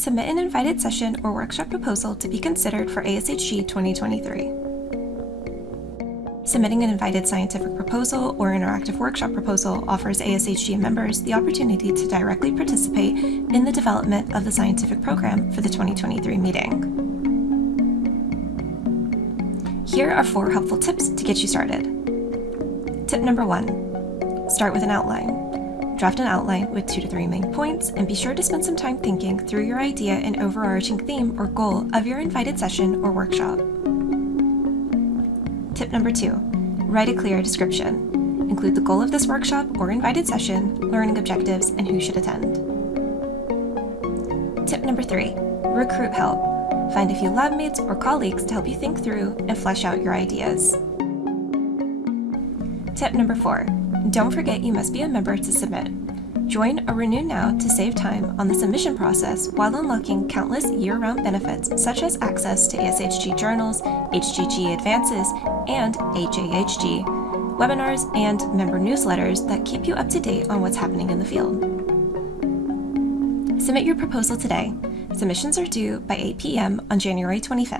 Submit an invited session or workshop proposal to be considered for ASHG 2023. Submitting an invited scientific proposal or interactive workshop proposal offers ASHG members the opportunity to directly participate in the development of the scientific program for the 2023 meeting. Here are 4 helpful tips to get you started. Tip number 1, start with an outline. Draft an outline with 2 to 3 main points and be sure to spend some time thinking through your idea and overarching theme or goal of your invited session or workshop. Tip number 2, write a clear description. Include the goal of this workshop or invited session, learning objectives, and who should attend. Tip number 3, recruit help. Find a few lab mates or colleagues to help you think through and flesh out your ideas. Tip number 4, don't forget you must be a member to submit. Join or renew now to save time on the submission process while unlocking countless year-round benefits such as access to ASHG journals, HGG advances, and HAHG, webinars, and member newsletters that keep you up to date on what's happening in the field. Submit your proposal today. Submissions are due by 8 p.m. on January 25th.